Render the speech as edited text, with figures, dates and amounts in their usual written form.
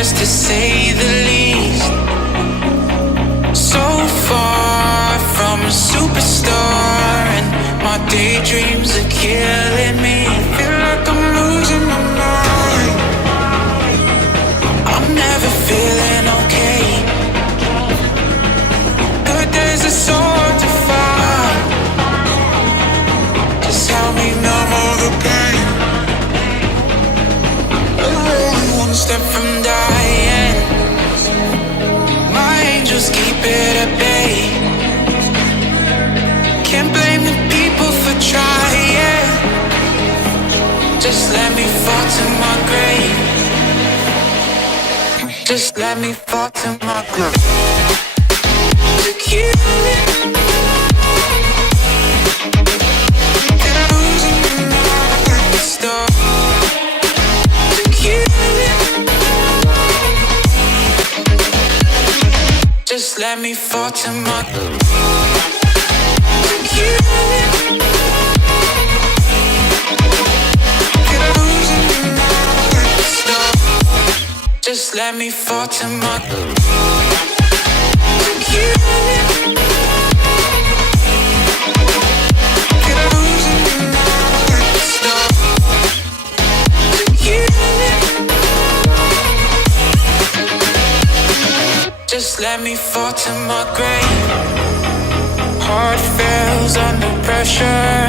just to say the least. So far from a superstar, and my daydreams are killing me. Feel like I'm losing my mind. I'm never feeling okay. Good days are so hard to find. Just help me numb all the pain. I'm only one step from dying. My angels keep it at bay. Can't blame the people for trying. Just let me fall to my grave. Just let me fall to my grave. To kill it. Can I lose in the night? Stop. To kill it. Just let me fall to my grave. To kill it. Can I lose in the night? Stop. Just let me fall to my grave. To kill it. Can I lose in the night? Stop. To kill it. Just let me fall to my grave. Heart fails under pressure.